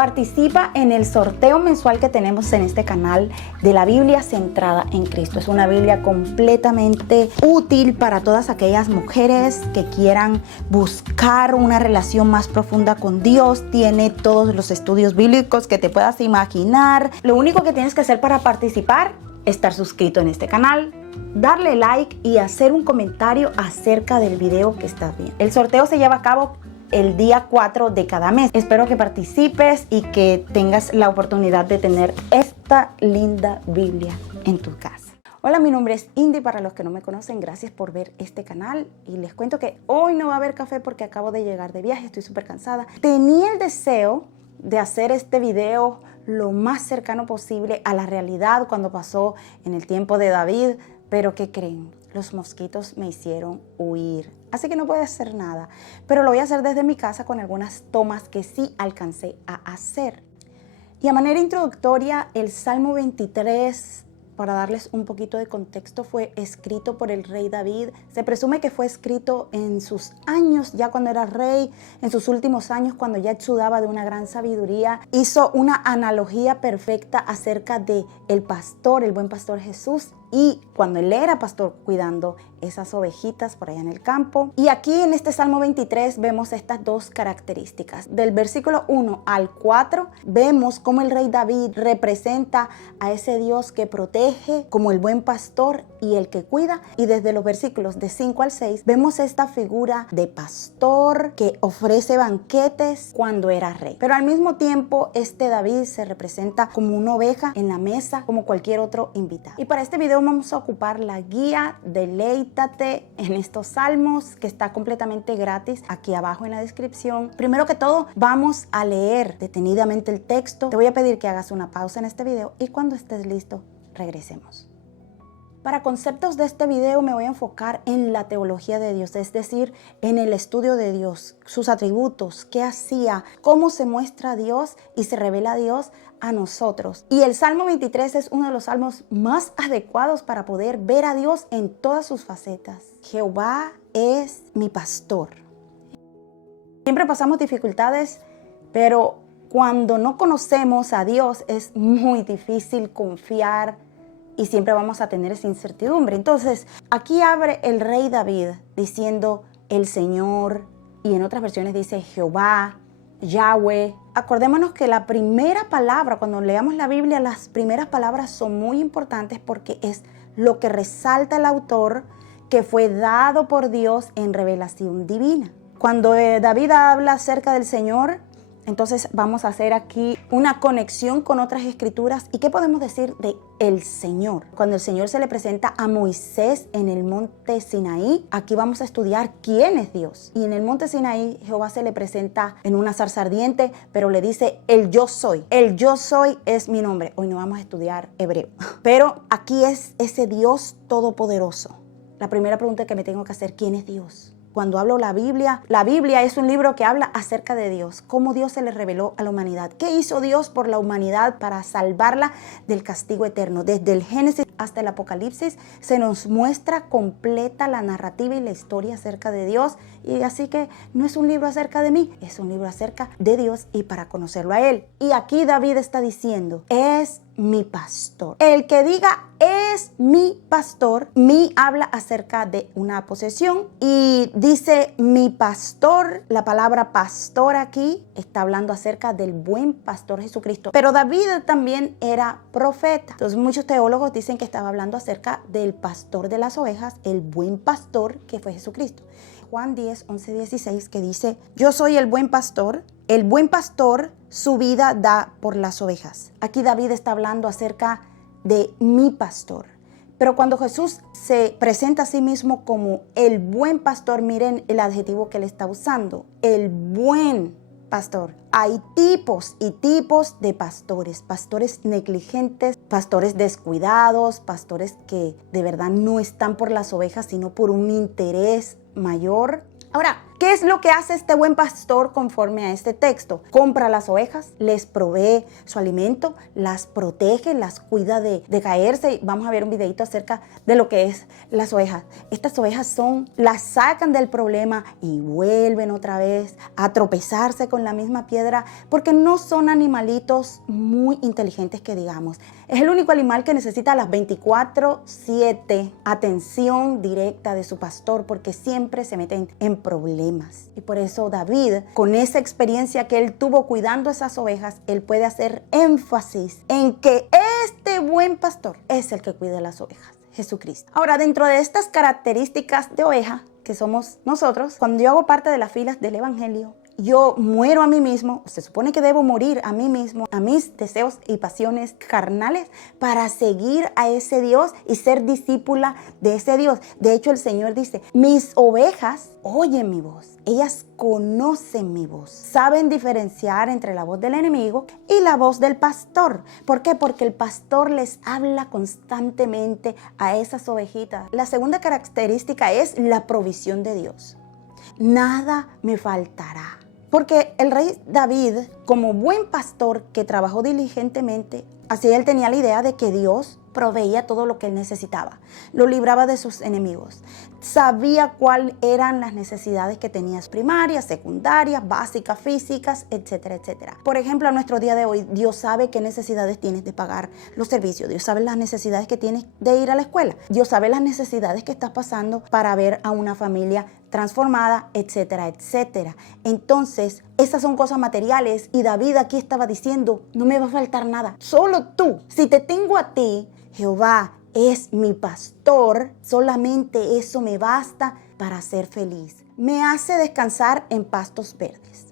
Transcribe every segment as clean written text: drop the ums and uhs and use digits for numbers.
Participa en el sorteo mensual que tenemos en este canal de la Biblia centrada en Cristo. Es una Biblia completamente útil para todas aquellas mujeres que quieran buscar una relación más profunda con Dios. Tiene todos los estudios bíblicos que te puedas imaginar. Lo único que tienes que hacer para participar es estar suscrito en este canal, darle like y hacer un comentario acerca del video que estás viendo. El sorteo se lleva a cabo el día 4 de cada mes. Espero que participes y que tengas la oportunidad de tener esta linda Biblia en tu casa. Hola, mi nombre es Indy. Para los que no me conocen, gracias por ver este canal. Y les cuento que hoy no va a haber café porque acabo de llegar de viaje, estoy súper cansada. Tenía el deseo de hacer este video lo más cercano posible a la realidad cuando pasó en el tiempo de David, pero ¿qué creen? Los mosquitos me hicieron huir. Así que no puedo hacer nada. Pero lo voy a hacer desde mi casa con algunas tomas que sí alcancé a hacer. Y a manera introductoria, el Salmo 23, para darles un poquito de contexto, fue escrito por el rey David. Se presume que fue escrito en sus años, ya cuando era rey, en sus últimos años, cuando ya exudaba de una gran sabiduría. Hizo una analogía perfecta acerca de el pastor, el buen pastor Jesús, y cuando él era pastor cuidando esas ovejitas por allá en el campo. Y aquí en este Salmo 23 vemos estas dos características. Del versículo 1 al 4 vemos cómo el rey David representa a ese Dios que protege como el buen pastor y el que cuida. Y desde los versículos de 5 al 6 vemos esta figura de pastor que ofrece banquetes cuando era rey. Pero al mismo tiempo este David se representa como una oveja en la mesa, como cualquier otro invitado. Y para este video vamos a ocupar la guía Deleítate en estos salmos, que está completamente gratis aquí abajo en la descripción. Primero que todo, vamos a leer detenidamente el texto. Te voy a pedir que hagas una pausa en este video y cuando estés listo, regresemos. Para conceptos de este video me voy a enfocar en la teología de Dios, es decir, en el estudio de Dios, sus atributos, qué hacía, cómo se muestra a Dios y se revela a Dios a nosotros. Y el Salmo 23 es uno de los salmos más adecuados para poder ver a Dios en todas sus facetas. Jehová es mi pastor. Siempre pasamos dificultades, pero cuando no conocemos a Dios es muy difícil confiar y siempre vamos a tener esa incertidumbre. Entonces, aquí abre el rey David diciendo el Señor, y en otras versiones dice Jehová, Yahweh. Acordémonos que la primera palabra, cuando leamos la Biblia, las primeras palabras son muy importantes porque es lo que resalta el autor, que fue dado por Dios en revelación divina. Cuando David habla acerca del Señor, entonces vamos a hacer aquí una conexión con otras escrituras. ¿Y qué podemos decir de el Señor? Cuando el Señor se le presenta a Moisés en el monte Sinaí, aquí vamos a estudiar quién es Dios. Y en el monte Sinaí, Jehová se le presenta en una zarza ardiente, pero le dice el yo soy. El yo soy es mi nombre. Hoy no vamos a estudiar hebreo, pero aquí es ese Dios todopoderoso. La primera pregunta que me tengo que hacer, ¿quién es Dios? Cuando hablo la Biblia es un libro que habla acerca de Dios, cómo Dios se le reveló a la humanidad. ¿Qué hizo Dios por la humanidad para salvarla del castigo eterno? Desde el Génesis hasta el Apocalipsis se nos muestra completa la narrativa y la historia acerca de Dios. Y así que no es un libro acerca de mí, es un libro acerca de Dios y para conocerlo a Él. Y aquí David está diciendo, es mi pastor. El que diga es mi pastor, mi habla acerca de una posesión y dice mi pastor. La palabra pastor aquí está hablando acerca del buen pastor Jesucristo. Pero David también era profeta. Entonces muchos teólogos dicen que estaba hablando acerca del pastor de las ovejas, el buen pastor que fue Jesucristo. Juan 10, 11, 16 que dice, yo soy el buen pastor su vida da por las ovejas. Aquí David está hablando acerca de mi pastor. Pero cuando Jesús se presenta a sí mismo como el buen pastor, miren el adjetivo que él está usando, el buen pastor. Hay tipos y tipos de pastores, pastores negligentes, pastores descuidados, pastores que de verdad no están por las ovejas, sino por un interés mayor. Ahora, ¿Qué es lo que hace este buen pastor conforme a este texto? Compra las ovejas, les provee su alimento, las protege, las cuida de caerse. Vamos a ver un videito acerca de lo que es las ovejas. Estas ovejas las sacan del problema y vuelven otra vez a tropezarse con la misma piedra, porque no son animalitos muy inteligentes que digamos. Es el único animal que necesita las 24/7 atención directa de su pastor, porque siempre se meten en problemas. Y por eso David, con esa experiencia que él tuvo cuidando esas ovejas, él puede hacer énfasis en que este buen pastor es el que cuida las ovejas, Jesucristo. Ahora, dentro de estas características de oveja que somos nosotros, cuando yo hago parte de las filas del evangelio, yo muero a mí mismo. Se supone que debo morir a mí mismo, a mis deseos y pasiones carnales, para seguir a ese Dios y ser discípula de ese Dios. De hecho, el Señor dice, mis ovejas oyen mi voz, ellas conocen mi voz, saben diferenciar entre la voz del enemigo y la voz del pastor. ¿Por qué? Porque el pastor les habla constantemente a esas ovejitas. La segunda característica es la provisión de Dios. Nada me faltará. Porque el rey David, como buen pastor que trabajó diligentemente, así él tenía la idea de que Dios proveía todo lo que él necesitaba, lo libraba de sus enemigos, sabía cuáles eran las necesidades que tenías, primarias, secundarias, básicas, físicas, etcétera, etcétera. Por ejemplo, a nuestro día de hoy, Dios sabe qué necesidades tienes de pagar los servicios, Dios sabe las necesidades que tienes de ir a la escuela, Dios sabe las necesidades que estás pasando para ver a una familia transformada, etcétera, etcétera. Entonces, esas son cosas materiales y David aquí estaba diciendo, no me va a faltar nada, solo tú. Si te tengo a ti, Jehová es mi pastor, solamente eso me basta para ser feliz. Me hace descansar en pastos verdes.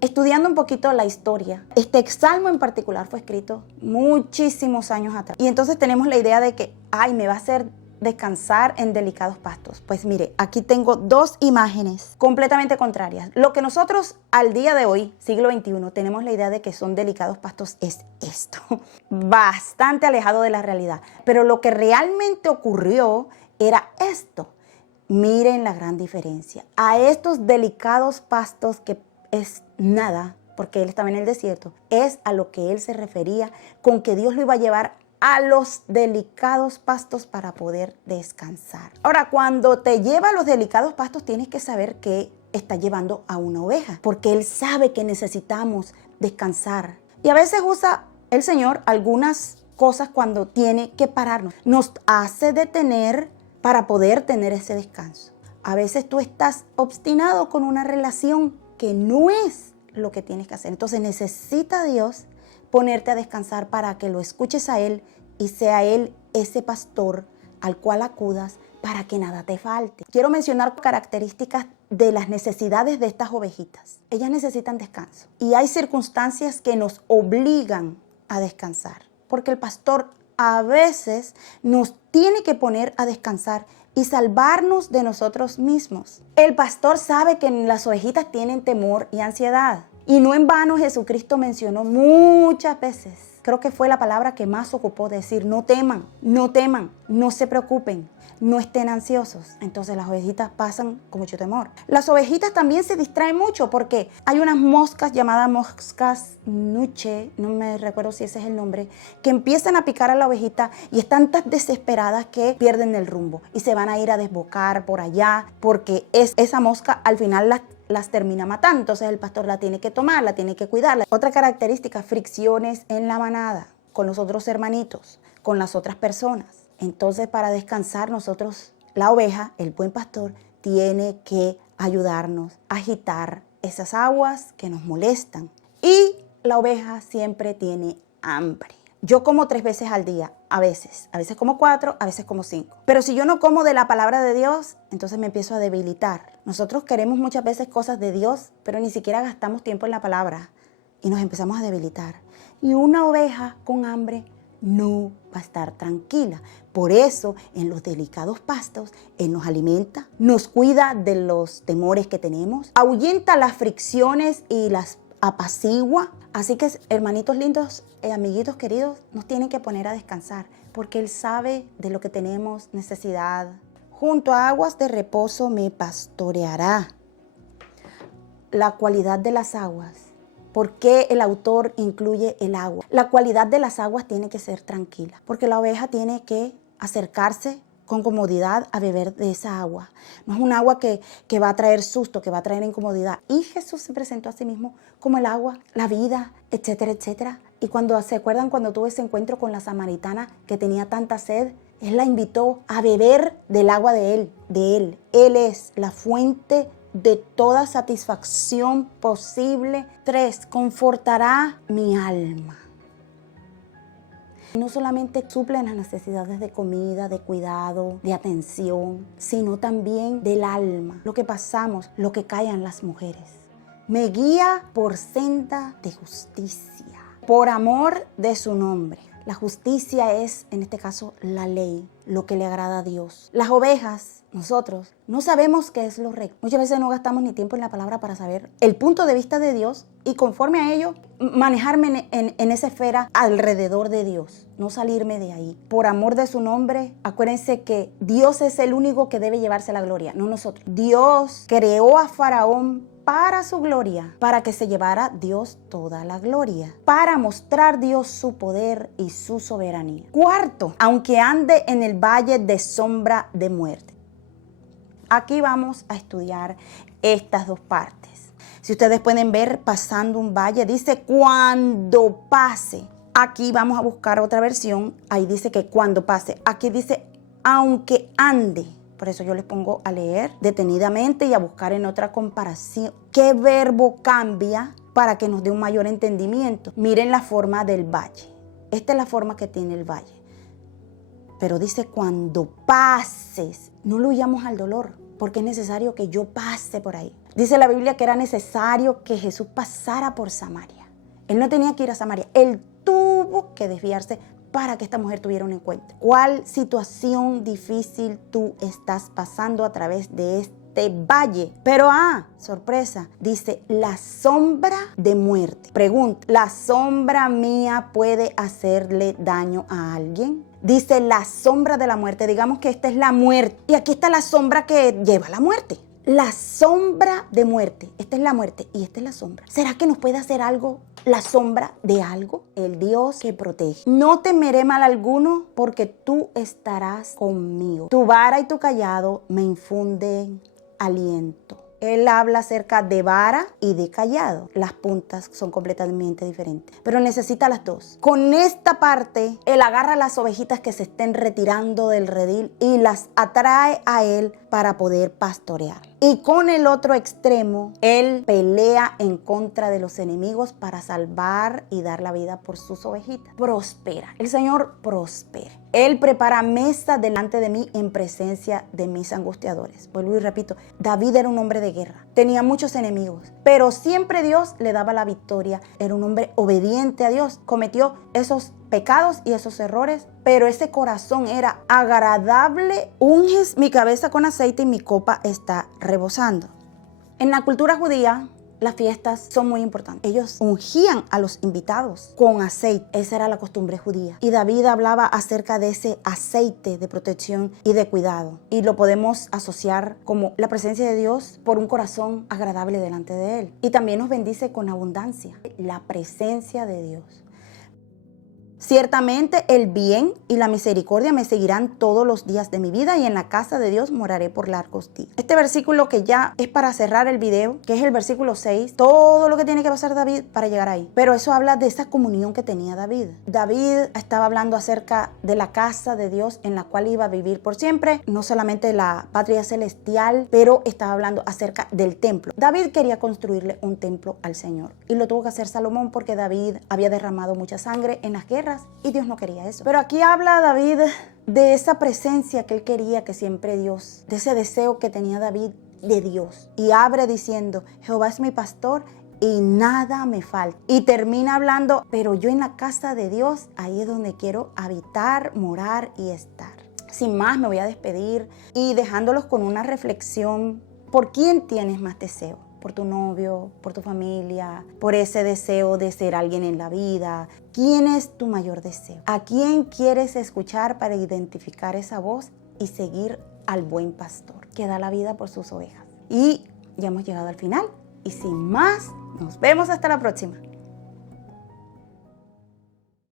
Estudiando un poquito la historia, este salmo en particular fue escrito muchísimos años atrás. Y entonces tenemos la idea de que, me va a hacer descansar en delicados pastos. Pues mire, aquí tengo dos imágenes completamente contrarias. Lo que nosotros al día de hoy, siglo XXI, tenemos la idea de que son delicados pastos es esto, bastante alejado de la realidad. Pero lo que realmente ocurrió era esto. Miren la gran diferencia. A estos delicados pastos, que es nada, porque él estaba en el desierto, es a lo que él se refería con que Dios lo iba a llevar a los delicados pastos para poder descansar. Ahora, cuando te lleva a los delicados pastos, tienes que saber que está llevando a una oveja, porque Él sabe que necesitamos descansar. Y a veces usa el Señor algunas cosas cuando tiene que pararnos. Nos hace detener para poder tener ese descanso. A veces tú estás obstinado con una relación que no es lo que tienes que hacer. Entonces necesita Dios ponerte a descansar para que lo escuches a Él y sea Él ese pastor al cual acudas para que nada te falte. Quiero mencionar características de las necesidades de estas ovejitas. Ellas necesitan descanso y hay circunstancias que nos obligan a descansar, porque el pastor a veces nos tiene que poner a descansar y salvarnos de nosotros mismos. El pastor sabe que las ovejitas tienen temor y ansiedad. Y no en vano Jesucristo mencionó muchas veces, creo que fue la palabra que más ocupó, decir, no teman, no se preocupen, no estén ansiosos. Entonces las ovejitas pasan con mucho temor. Las ovejitas también se distraen mucho porque hay unas moscas llamadas moscas nuche, no me recuerdo si ese es el nombre, que empiezan a picar a la ovejita y están tan desesperadas que pierden el rumbo y se van a ir a desbocar por allá, porque esa mosca al final las termina matando. Entonces el pastor la tiene que tomar, la tiene que cuidar. Otra característica, fricciones en la manada, con los otros hermanitos, con las otras personas. Entonces, para descansar, nosotros, la oveja, el buen pastor, tiene que ayudarnos a agitar esas aguas que nos molestan. Y la oveja siempre tiene hambre. Yo como 3 veces al día, a veces como 4, a veces como 5. Pero si yo no como de la palabra de Dios, entonces me empiezo a debilitar. Nosotros queremos muchas veces cosas de Dios, pero ni siquiera gastamos tiempo en la palabra y nos empezamos a debilitar. Y una oveja con hambre no va a estar tranquila. Por eso, en los delicados pastos, Él nos alimenta, nos cuida de los temores que tenemos, ahuyenta las fricciones y las apacigua. Así que, hermanitos lindos, amiguitos queridos, nos tienen que poner a descansar, porque Él sabe de lo que tenemos necesidad. junto a aguas de reposo me pastoreará. La cualidad de las aguas. ¿Por qué el autor incluye el agua? La cualidad de las aguas tiene que ser tranquila, porque la oveja tiene que acercarse con comodidad a beber de esa agua. No es un agua que va a traer susto, que va a traer incomodidad. Y Jesús se presentó a sí mismo como el agua, la vida, etcétera, etcétera. Y cuando se acuerdan cuando tuvo ese encuentro con la samaritana que tenía tanta sed, Él la invitó a beber del agua de Él. Él es la fuente de toda satisfacción posible. 3, confortará mi alma. No solamente suple las necesidades de comida, de cuidado, de atención, sino también del alma, lo que pasamos, lo que callan las mujeres. Me guía por senda de justicia, por amor de su nombre. La justicia es, en este caso, la ley, lo que le agrada a Dios. Las ovejas, nosotros, no sabemos qué es lo recto. Muchas veces no gastamos ni tiempo en la palabra para saber el punto de vista de Dios y conforme a ello, manejarme en esa esfera alrededor de Dios, no salirme de ahí. Por amor de su nombre, acuérdense que Dios es el único que debe llevarse la gloria, no nosotros. Dios creó a Faraón para su gloria, para que se llevara Dios toda la gloria, para mostrar Dios su poder y su soberanía. 4, aunque ande en el valle de sombra de muerte. Aquí vamos a estudiar estas dos partes. Si ustedes pueden ver, pasando un valle, dice cuando pase. Aquí vamos a buscar otra versión, ahí dice que cuando pase. Aquí dice aunque ande. Por eso yo les pongo a leer detenidamente y a buscar en otra comparación. ¿Qué verbo cambia para que nos dé un mayor entendimiento? Miren la forma del valle. Esta es la forma que tiene el valle. Pero dice cuando pases. No le huyamos al dolor, porque es necesario que yo pase por ahí. Dice la Biblia que era necesario que Jesús pasara por Samaria. Él no tenía que ir a Samaria. Él tuvo que desviarse para que esta mujer tuviera un encuentro. ¿Cuál situación difícil tú estás pasando a través de este valle? Pero, sorpresa, dice la sombra de muerte. Pregunta, ¿la sombra mía puede hacerle daño a alguien? Dice la sombra de la muerte. Digamos que esta es la muerte. Y aquí está la sombra que lleva a la muerte. La sombra de muerte. Esta es la muerte y esta es la sombra. ¿Será que nos puede hacer algo la sombra de algo? El Dios que protege. No temeré mal alguno porque tú estarás conmigo. Tu vara y tu cayado me infunden aliento. Él habla acerca de vara y de cayado. Las puntas son completamente diferentes, pero necesita las dos. Con esta parte, él agarra las ovejitas que se estén retirando del redil y las atrae a él para poder pastorear. Y con el otro extremo, él pelea en contra de los enemigos para salvar y dar la vida por sus ovejitas. Prospera. El Señor prospera. Él prepara mesa delante de mí en presencia de mis angustiadores. Vuelvo y repito, David era un hombre de guerra. Tenía muchos enemigos, pero siempre Dios le daba la victoria. Era un hombre obediente a Dios. Cometió esos pecados y esos errores, pero ese corazón era agradable. Unges mi cabeza con aceite y mi copa está rebosando. En la cultura judía, las fiestas son muy importantes. Ellos ungían a los invitados con aceite. Esa era la costumbre judía. Y David hablaba acerca de ese aceite de protección y de cuidado. Y lo podemos asociar como la presencia de Dios por un corazón agradable delante de Él. Y también nos bendice con abundancia. La presencia de Dios. Ciertamente el bien y la misericordia me seguirán todos los días de mi vida y en la casa de Dios moraré por largos días. Este versículo que ya es para cerrar el video, que es el versículo 6, todo lo que tiene que pasar David para llegar ahí. Pero eso habla de esa comunión que tenía David. David estaba hablando acerca de la casa de Dios en la cual iba a vivir por siempre, no solamente la patria celestial, pero estaba hablando acerca del templo. David quería construirle un templo al Señor y lo tuvo que hacer Salomón porque David había derramado mucha sangre en las guerras y Dios no quería eso. Pero aquí habla David de esa presencia que él quería que siempre Dios, de ese deseo que tenía David de Dios. Y abre diciendo, Jehová es mi pastor y nada me falta. Y termina hablando, pero yo en la casa de Dios, ahí es donde quiero habitar, morar y estar. Sin más, me voy a despedir y dejándolos con una reflexión. ¿Por quién tienes más deseo? ¿Por tu novio, por tu familia, por ese deseo de ser alguien en la vida? ¿Quién es tu mayor deseo? ¿A quién quieres escuchar para identificar esa voz y seguir al buen pastor que da la vida por sus ovejas. Y ya hemos llegado al final. Y sin más, nos vemos hasta la próxima.